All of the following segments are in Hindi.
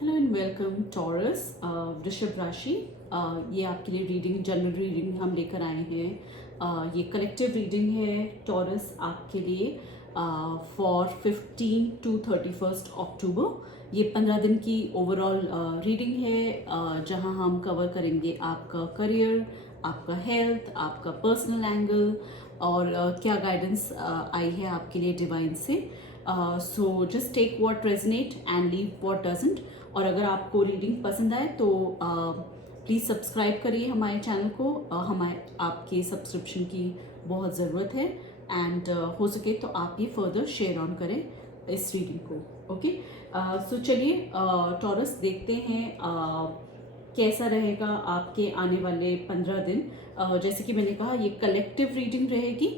हेलो एंड वेलकम टॉरस वृषभ राशि। ये आपके लिए रीडिंग, जनरल रीडिंग हम लेकर आए हैं। ये कलेक्टिव रीडिंग है टॉरस आपके लिए फॉर 15 to 31 अक्टूबर। ये 15 दिन की ओवरऑल रीडिंग है, जहां हम कवर करेंगे आपका करियर, आपका हेल्थ, आपका पर्सनल एंगल और क्या गाइडेंस आई है आपके लिए डिवाइन से। So just take what resonate and leave what doesn't. और अगर आपको रीडिंग पसंद आए तो प्लीज़ सब्सक्राइब करिए हमारे चैनल को। हमारे आपके सब्सक्रिप्शन की बहुत ज़रूरत है एंड हो सके तो आप ये फर्दर शेयर ऑन करें इस रीडिंग को। ओके, सो चलिए टॉरस देखते हैं कैसा रहेगा आपके आने वाले 15 दिन। जैसे कि मैंने कहा, ये कलेक्टिव रीडिंग रहेगी।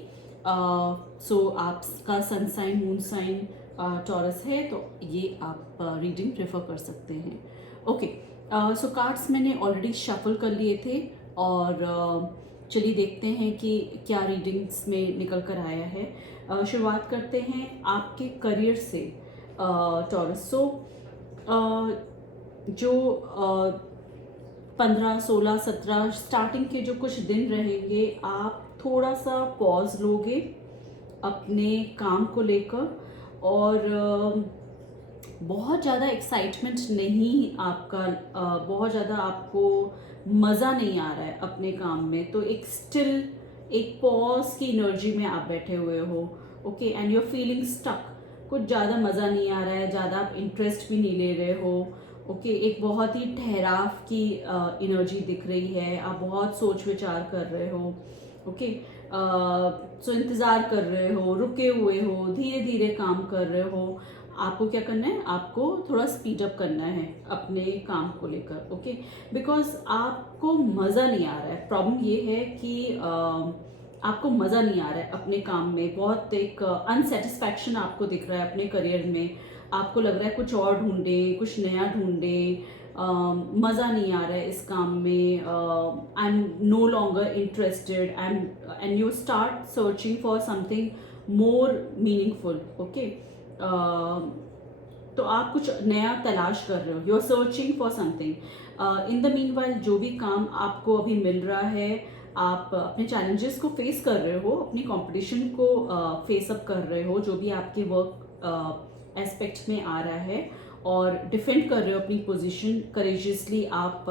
सो आपका sun sign, moon sign Taurus है तो ये आप रीडिंग रेफर कर सकते हैं। ओके, सो कार्ड्स मैंने ऑलरेडी शफल कर लिए थे और चलिए देखते हैं कि क्या रीडिंग्स में निकल कर आया है। शुरुआत करते हैं आपके करियर से टॉरस। सो जो 15, 16, 17 स्टार्टिंग के जो कुछ दिन रहेंगे, आप थोड़ा सा पॉज लोगे अपने काम को लेकर और बहुत ज़्यादा एक्साइटमेंट नहीं आपका, बहुत ज़्यादा आपको मज़ा नहीं आ रहा है अपने काम में, तो एक स्टिल, एक पॉज की एनर्जी में आप बैठे हुए हो। Okay, and you are feeling stuck. कुछ ज़्यादा मज़ा नहीं आ रहा है, ज़्यादा आप इंटरेस्ट भी नहीं ले रहे हो। ओके, एक बहुत ही ठहराव की एनर्जी दिख रही है, आप बहुत सोच विचार कर रहे हो। ओके, सो इंतज़ार कर रहे हो, रुके हुए हो, धीरे धीरे काम कर रहे हो। आपको क्या करना है, आपको थोड़ा स्पीड अप करना है अपने काम को लेकर। ओके, बिकॉज आपको मज़ा नहीं आ रहा है। प्रॉब्लम ये है कि आपको मज़ा नहीं आ रहा है अपने काम में, बहुत एक अनसेटिस्फैक्शन आपको दिख रहा है अपने करियर में। आपको लग रहा है कुछ और ढूंढे, कुछ नया ढूंढे, मज़ा नहीं आ रहा है इस काम में। I am no longer interested and you start searching for something more meaningful. Okay, तो आप कुछ नया तलाश कर रहे हो, you are searching for something. In the meanwhile जो भी काम आपको अभी मिल रहा है, आप अपने चैलेंजेस को फेस कर रहे हो, अपनी कंपटीशन को फेस अप कर रहे हो, जो भी आपके वर्क एस्पेक्ट में आ रहा है, और डिफेंड कर रहे हो अपनी पोजीशन, करेजियसली आप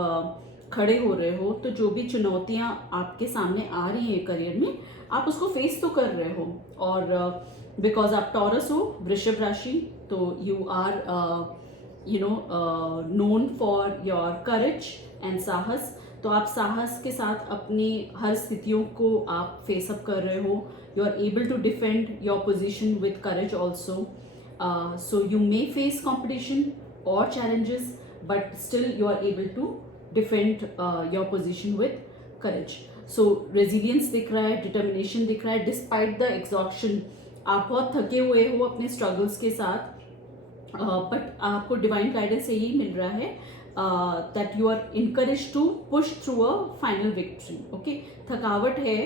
खड़े हो रहे हो। तो जो भी चुनौतियां आपके सामने आ रही हैं करियर में, आप उसको फेस तो कर रहे हो। और बिकॉज आप टॉरस हो, वृषभ राशि, तो you are known for your courage and साहस। तो आप साहस के साथ अपनी हर स्थितियों को आप फेस अप कर रहे हो। You are able to defend your position with courage also. So you may face competition or challenges, but still you are able to defend your position with courage. So resilience दिख रहा है, determination दिख रहा है, despite the exhaustion। आप बहुत थके हुए हो अपने struggles के साथ, but आपको divine guidance यही मिल रहा है that you are encouraged to push through a final victory। Okay, थकावट है,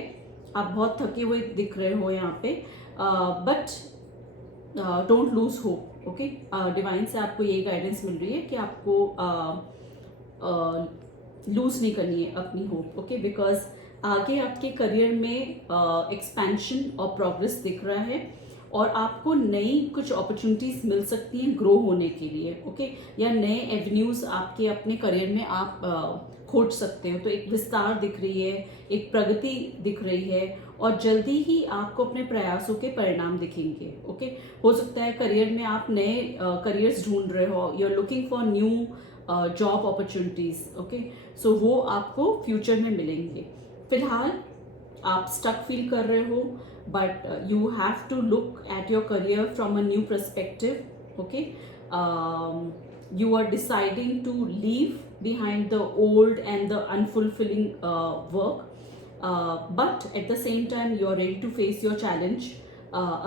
आप बहुत थके हुए दिख रहे हो यहाँ पे, but don't lose hope. Okay, divine से आपको यही गाइडेंस मिल रही है कि आपको लूज नहीं करनी है अपनी होप। ओके, बिकॉज आगे आपके करियर में एक्सपेंशन और प्रोग्रेस दिख रहा है और आपको नई कुछ अपॉर्चुनिटीज मिल सकती हैं ग्रो होने के लिए। ओके, या नए एवेन्यूज आपके अपने करियर में आप खोज सकते हो। तो एक विस्तार दिख रही है, एक प्रगति दिख रही है और जल्दी ही आपको अपने प्रयासों के परिणाम दिखेंगे। ओके, हो सकता है करियर में आप नए करियर्स ढूंढ रहे हो, you are looking for new job opportunities. Okay, so वो आपको फ्यूचर में मिलेंगे। फिलहाल आप स्टक फील कर रहे हो, but you have to look at your career from a new perspective. Okay, you are deciding to leave behind the old and the unfulfilling work, but at the same time you are ready to face your challenge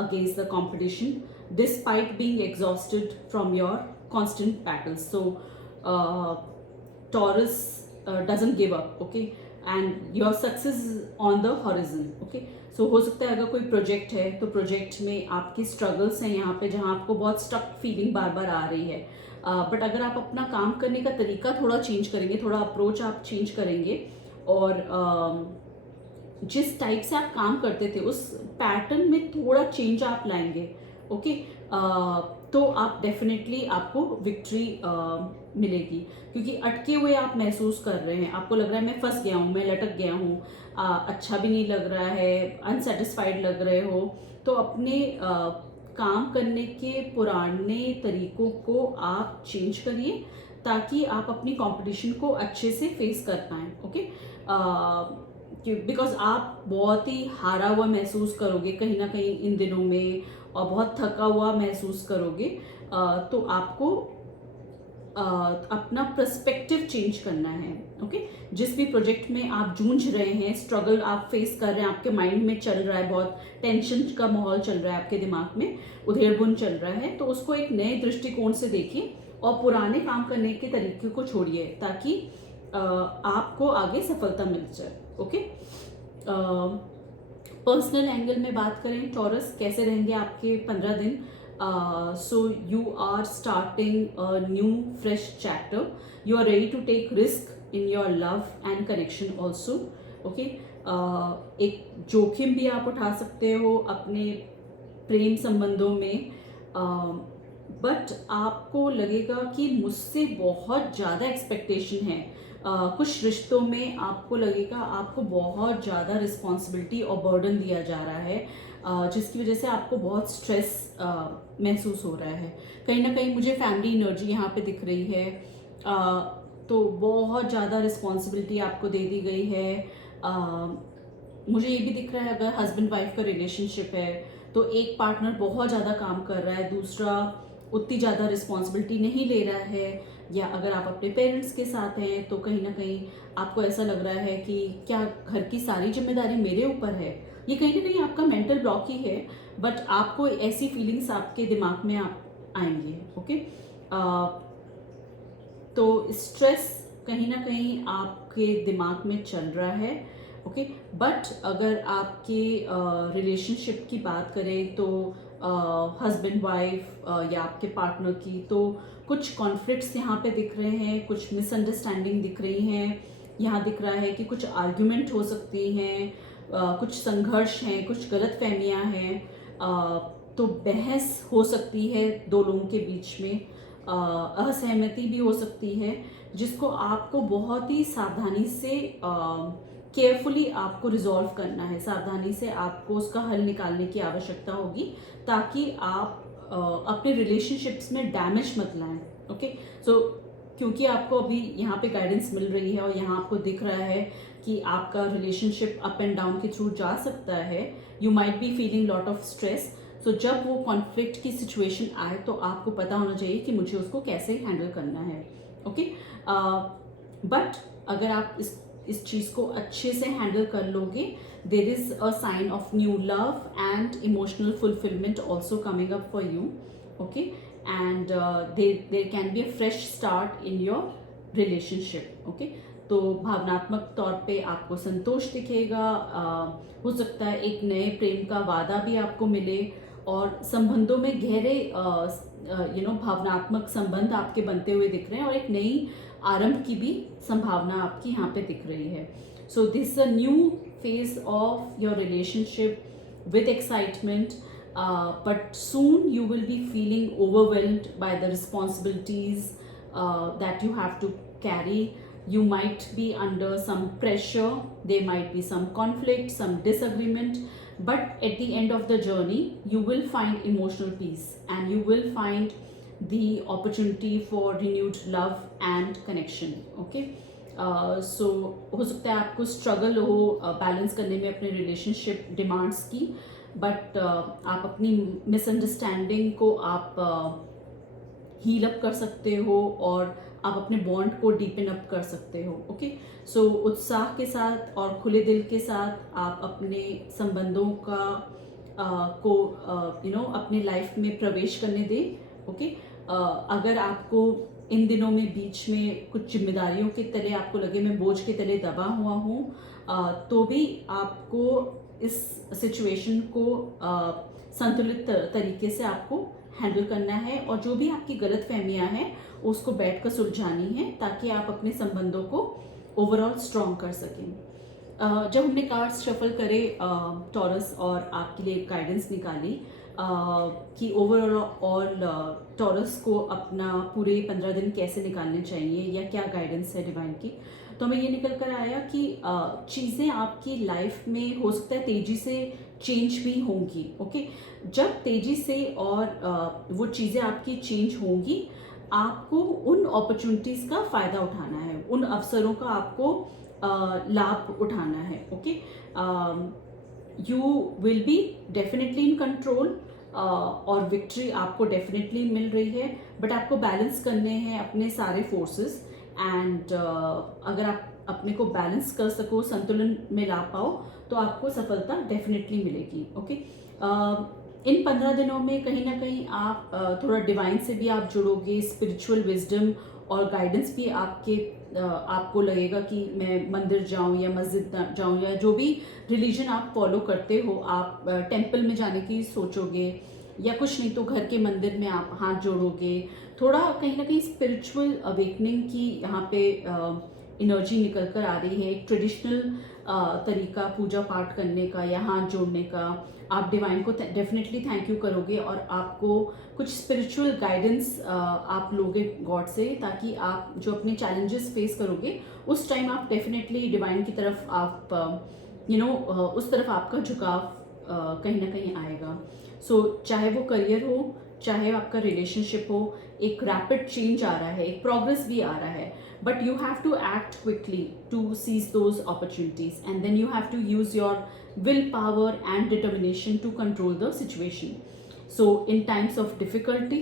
against the competition despite being exhausted from your constant battles. So Taurus doesn't give up. Okay, and your success is on the horizon. Okay, सो हो सकता है अगर कोई प्रोजेक्ट है तो प्रोजेक्ट में आपकी स्ट्रगल्स हैं यहाँ पे, जहाँ आपको बहुत स्टक फीलिंग बार बार आ रही है, बट अगर आप अपना काम करने का तरीका थोड़ा चेंज करेंगे, थोड़ा अप्रोच आप चेंज करेंगे और जिस टाइप से आप काम करते थे उस पैटर्न में थोड़ा चेंज आप लाएंगे, ओके, तो आप डेफिनेटली आपको विक्ट्री मिलेगी। क्योंकि अटके हुए आप महसूस कर रहे हैं, आपको लग रहा है मैं फंस गया हूँ, मैं लटक गया हूँ, अच्छा भी नहीं लग रहा है, अनसेटिस्फाइड लग रहे हो, तो अपने काम करने के पुराने तरीकों को आप चेंज करिए ताकि आप अपनी कंपटीशन को अच्छे से फेस कर पाएँ, ओके। बिकॉज आप बहुत ही हारा हुआ महसूस करोगे कहीं ना कहीं इन दिनों में और बहुत थका हुआ महसूस करोगे, तो आपको अपना पर्सपेक्टिव चेंज करना है, ओके। जिस भी प्रोजेक्ट में आप जूझ रहे हैं, स्ट्रगल आप फेस कर रहे हैं, आपके माइंड में चल रहा है, बहुत टेंशन का माहौल चल रहा है, आपके दिमाग में उधेड़-बुन चल रहा है, तो उसको एक नए दृष्टिकोण से देखिए और पुराने काम करने के तरीके को छोड़िए ताकि आपको आगे सफलता मिल जाए, ओके। पर्सनल एंगल में बात करें, टॉरस कैसे रहेंगे आपके 15 दिन। So you are starting a new fresh chapter. You are ready to take risk in your love and connection also. Okay. एक जोखिम भी आप उठा सकते हो अपने प्रेम संबंधों में, बट आपको लगेगा कि मुझसे बहुत ज़्यादा एक्सपेक्टेशन है। कुछ रिश्तों में आपको लगेगा आपको बहुत ज़्यादा रिस्पॉन्सिबिलिटी और बर्डन दिया जा रहा है, जिसकी वजह से आपको बहुत स्ट्रेस महसूस हो रहा है। कहीं ना कहीं मुझे फैमिली एनर्जी यहाँ पे दिख रही है, तो बहुत ज़्यादा रिस्पॉन्सिबिलिटी आपको दे दी गई है। मुझे ये भी दिख रहा है अगर हस्बैंड वाइफ का रिलेशनशिप है तो एक पार्टनर बहुत ज़्यादा काम कर रहा है, दूसरा उतनी ज़्यादा रिस्पॉन्सिबिलिटी नहीं ले रहा है, या अगर आप अपने पेरेंट्स के साथ हैं तो कहीं ना कहीं आपको ऐसा लग रहा है कि क्या घर की सारी जिम्मेदारी मेरे ऊपर है। ये कहीं ना कहीं आपका मेंटल ब्लॉक ही है, बट आपको ऐसी फीलिंग्स आपके दिमाग में आप आएंगी, ओके। तो स्ट्रेस कहीं ना कहीं आपके दिमाग में चल रहा है, ओके। बट अगर आपके रिलेशनशिप की बात करें तो हस्बैंड वाइफ या आपके पार्टनर की, तो कुछ कॉन्फ्लिक्ट्स यहाँ पे दिख रहे हैं, कुछ मिसअंडरस्टैंडिंग दिख रही हैं, यहाँ दिख रहा है कि कुछ आर्ग्यूमेंट हो सकती हैं, कुछ संघर्ष हैं, कुछ गलतफहमियां हैं, तो बहस हो सकती है दो लोगों के बीच में, असहमति भी हो सकती है, जिसको आपको बहुत ही सावधानी से केयरफुली आपको रिजॉल्व करना है। सावधानी से आपको उसका हल निकालने की आवश्यकता होगी ताकि आप अपने रिलेशनशिप्स में डैमेज मत लाएं, ओके। सो क्योंकि आपको अभी यहाँ पे गाइडेंस मिल रही है और यहाँ आपको दिख रहा है कि आपका रिलेशनशिप अप एंड डाउन के थ्रू जा सकता है, you might be feeling lot of stress. So जब वो कॉन्फ्लिक्ट की सिचुएशन आए तो आपको पता होना चाहिए कि मुझे उसको कैसे हैंडल करना है, ओके। बट अगर आप इस चीज़ को अच्छे से हैंडल कर लोगे, there is a sign of new love and emotional fulfilment also coming up for you, okay. And there can be a fresh start in your relationship, okay. तो भावनात्मक तौर पे आपको संतोष दिखेगा, हो सकता है एक नए प्रेम का वादा भी आपको मिले और संबंधों में गहरे भावनात्मक संबंध आपके बनते हुए दिख रहे हैं और एक नई आरंभ की भी संभावना आपकी यहाँ पे दिख रही है। So this is a new phase of your relationship with excitement, but soon you will be feeling overwhelmed by the responsibilities that you have to carry. You might be under some pressure, there might be some conflict, some disagreement, but at the end of the journey you will find emotional peace and you will find the opportunity for renewed love and connection, okay. So हो सकता है आपको स्ट्रगल हो बैलेंस करने में अपने रिलेशनशिप डिमांड्स की, बट आप अपनी मिसअंडरस्टैंडिंग को आप हील अप कर सकते हो और आप अपने बॉन्ड को डीपन अप कर सकते हो, ओके। सो उत्साह के साथ और खुले दिल के साथ आप अपने संबंधों का अपने लाइफ में प्रवेश करने दें, ओके। अगर आपको इन दिनों में बीच में कुछ जिम्मेदारियों के तले आपको लगे मैं बोझ के तले दबा हुआ हूँ, तो भी आपको इस सिचुएशन को संतुलित तरीके से आपको हैंडल करना है और जो भी आपकी गलत फहमियाँ हैं उसको बैठ कर सुलझानी है ताकि आप अपने संबंधों को ओवरऑल स्ट्रॉन्ग कर सकें। जब हमने कार्ड्स शफल करे टॉरस और आपके लिए गाइडेंस निकाली कि ओवरऑल टॉरस को अपना पूरे 15 दिन कैसे निकालने चाहिए या क्या गाइडेंस है डिवाइन की, तो हमें ये निकल कर आया कि चीज़ें आपकी लाइफ में हो सकता है तेज़ी से चेंज भी होंगी। ओके, जब तेज़ी से और वो चीज़ें आपकी चेंज होंगी, आपको उन अपॉर्चुनिटीज़ का फ़ायदा उठाना है, उन अवसरों का आपको लाभ उठाना है। Okay, you will be definitely in control और विक्ट्री आपको डेफिनेटली मिल रही है, बट आपको बैलेंस करने हैं अपने सारे फोर्सेस एंड अगर आप अपने को बैलेंस कर सको, संतुलन में ला पाओ, तो आपको सफलता डेफिनेटली मिलेगी। ओके, इन 15 दिनों में कहीं ना कहीं आप थोड़ा डिवाइन से भी आप जुड़ोगे, स्पिरिचुअल विजडम और गाइडेंस भी आपको लगेगा कि मैं मंदिर जाऊं या मस्जिद जाऊं या जो भी रिलीजन आप फॉलो करते हो, आप टेंपल में जाने की सोचोगे या कुछ नहीं तो घर के मंदिर में आप हाथ जोड़ोगे। थोड़ा कहीं ना कहीं स्पिरिचुअल अवेकनिंग की यहाँ पे एनर्जी निकल कर आ रही है। एक ट्रेडिशनल तरीका पूजा पाठ करने का या हाथ जोड़ने का, आप डिवाइन को डेफिनेटली थैंक यू करोगे और आपको कुछ स्पिरिचुअल गाइडेंस आप लोगे गॉड से, ताकि आप जो अपने चैलेंजेस फेस करोगे उस टाइम आप डेफिनेटली डिवाइन की तरफ आप उस तरफ आपका झुकाव कहीं ना कहीं आएगा। सो चाहे वो करियर हो, चाहे आपका रिलेशनशिप हो, एक रैपिड चेंज आ रहा है, एक प्रोग्रेस भी आ रहा है, but you have to act quickly to seize those opportunities, and then you have to use your willpower and determination to control the situation. So in times of difficulty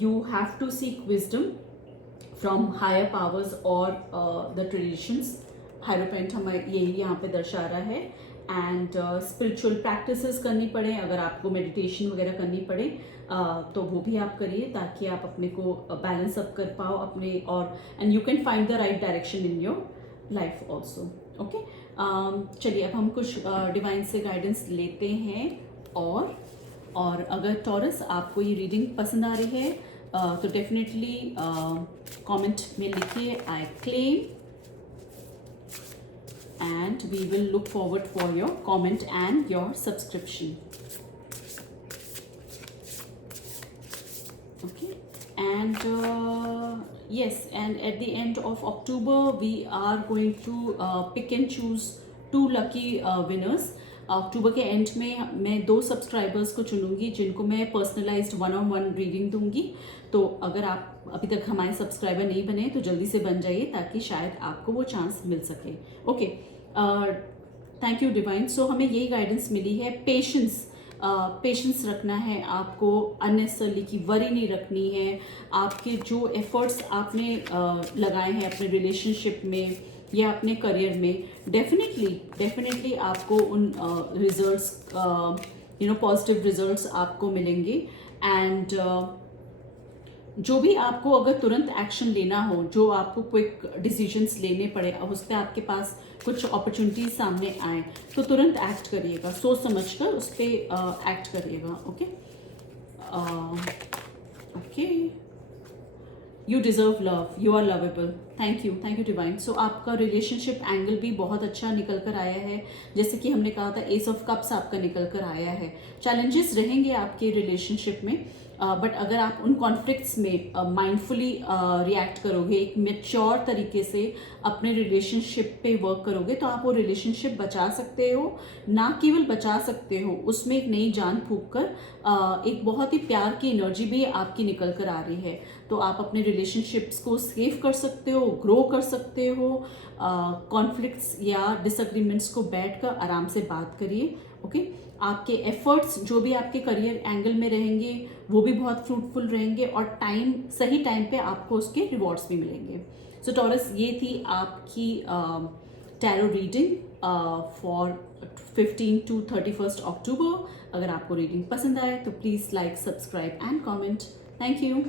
you have to seek wisdom from higher powers or the traditions. हायरोपेंट हमें यही यहाँ पे दर्शा रहा है एंड स्पिरिचुअल प्रैक्टिसेस करनी पड़े, अगर आपको मेडिटेशन वगैरह करनी पड़े तो वो भी आप करिए ताकि आप अपने को बैलेंस अप कर पाओ अपने, और and you can find the right direction in your life also. Okay, चलिए अब हम कुछ डिवाइन से गाइडेंस लेते हैं। और अगर टॉरस आपको ये रीडिंग पसंद आ रही है तो डेफिनेटली कमेंट में लिखिए I claim, and we will look forward for your comment and your subscription. Okay, and yes, and at the end of October we are going to pick and choose 2 lucky winners. अक्टूबर के एंड में मैं 2 सब्सक्राइबर्स को चुनूंगी जिनको मैं पर्सनलाइज्ड 1-on-1 रीडिंग दूंगी। तो अगर आप अभी तक हमारे सब्सक्राइबर नहीं बने तो जल्दी से बन जाइए ताकि शायद आपको वो चांस मिल सके। Okay, thank you Divine. So हमें यही गाइडेंस मिली है, पेशेंस रखना है आपको, अननेसेसरली की वरी नहीं रखनी है। आपके जो एफर्ट्स आपने लगाए हैं अपने रिलेशनशिप में या अपने करियर में, डेफिनेटली आपको उन रिजल्ट्स पॉजिटिव रिजल्ट्स आपको मिलेंगे। एंड जो भी आपको अगर तुरंत एक्शन लेना हो, जो आपको क्विक डिसीजंस लेने पड़े, हो सकता है आपके पास कुछ अपॉर्चुनिटीज सामने आए तो तुरंत एक्ट करिएगा, सोच समझकर उस पर एक्ट करिएगा। Okay, you deserve love, you are lovable. Thank you Divine. So आपका रिलेशनशिप एंगल भी बहुत अच्छा निकल कर आया है, जैसे कि हमने कहा था एस ऑफ कप्स आपका निकल कर आया है। चैलेंजेस रहेंगे आपके रिलेशनशिप में, बट अगर आप उन कॉन्फ्लिक्ट्स में माइंडफुली रिएक्ट करोगे, एक मेच्योर तरीके से अपने रिलेशनशिप पे वर्क करोगे, तो आप वो रिलेशनशिप बचा सकते हो। ना केवल बचा सकते हो, उसमें एक नई जान फूंक कर एक बहुत ही प्यार की एनर्जी भी आपकी निकल कर आ रही है। तो आप अपने रिलेशनशिप्स को सेव कर सकते हो, ग्रो कर सकते हो। कॉन्फ्लिक्ट्स या डिसएग्रीमेंट्स को बैठकर आराम से बात करिए। ओके, आपके एफर्ट्स जो भी आपके करियर एंगल में रहेंगे वो भी बहुत फ्रूटफुल रहेंगे और सही टाइम पे आपको उसके रिवॉर्ड्स भी मिलेंगे। सो टॉरस, ये थी आपकी टैरो रीडिंग फॉर 15 to 31 अक्टूबर। अगर आपको रीडिंग पसंद आए तो please like, subscribe and comment. Thank you.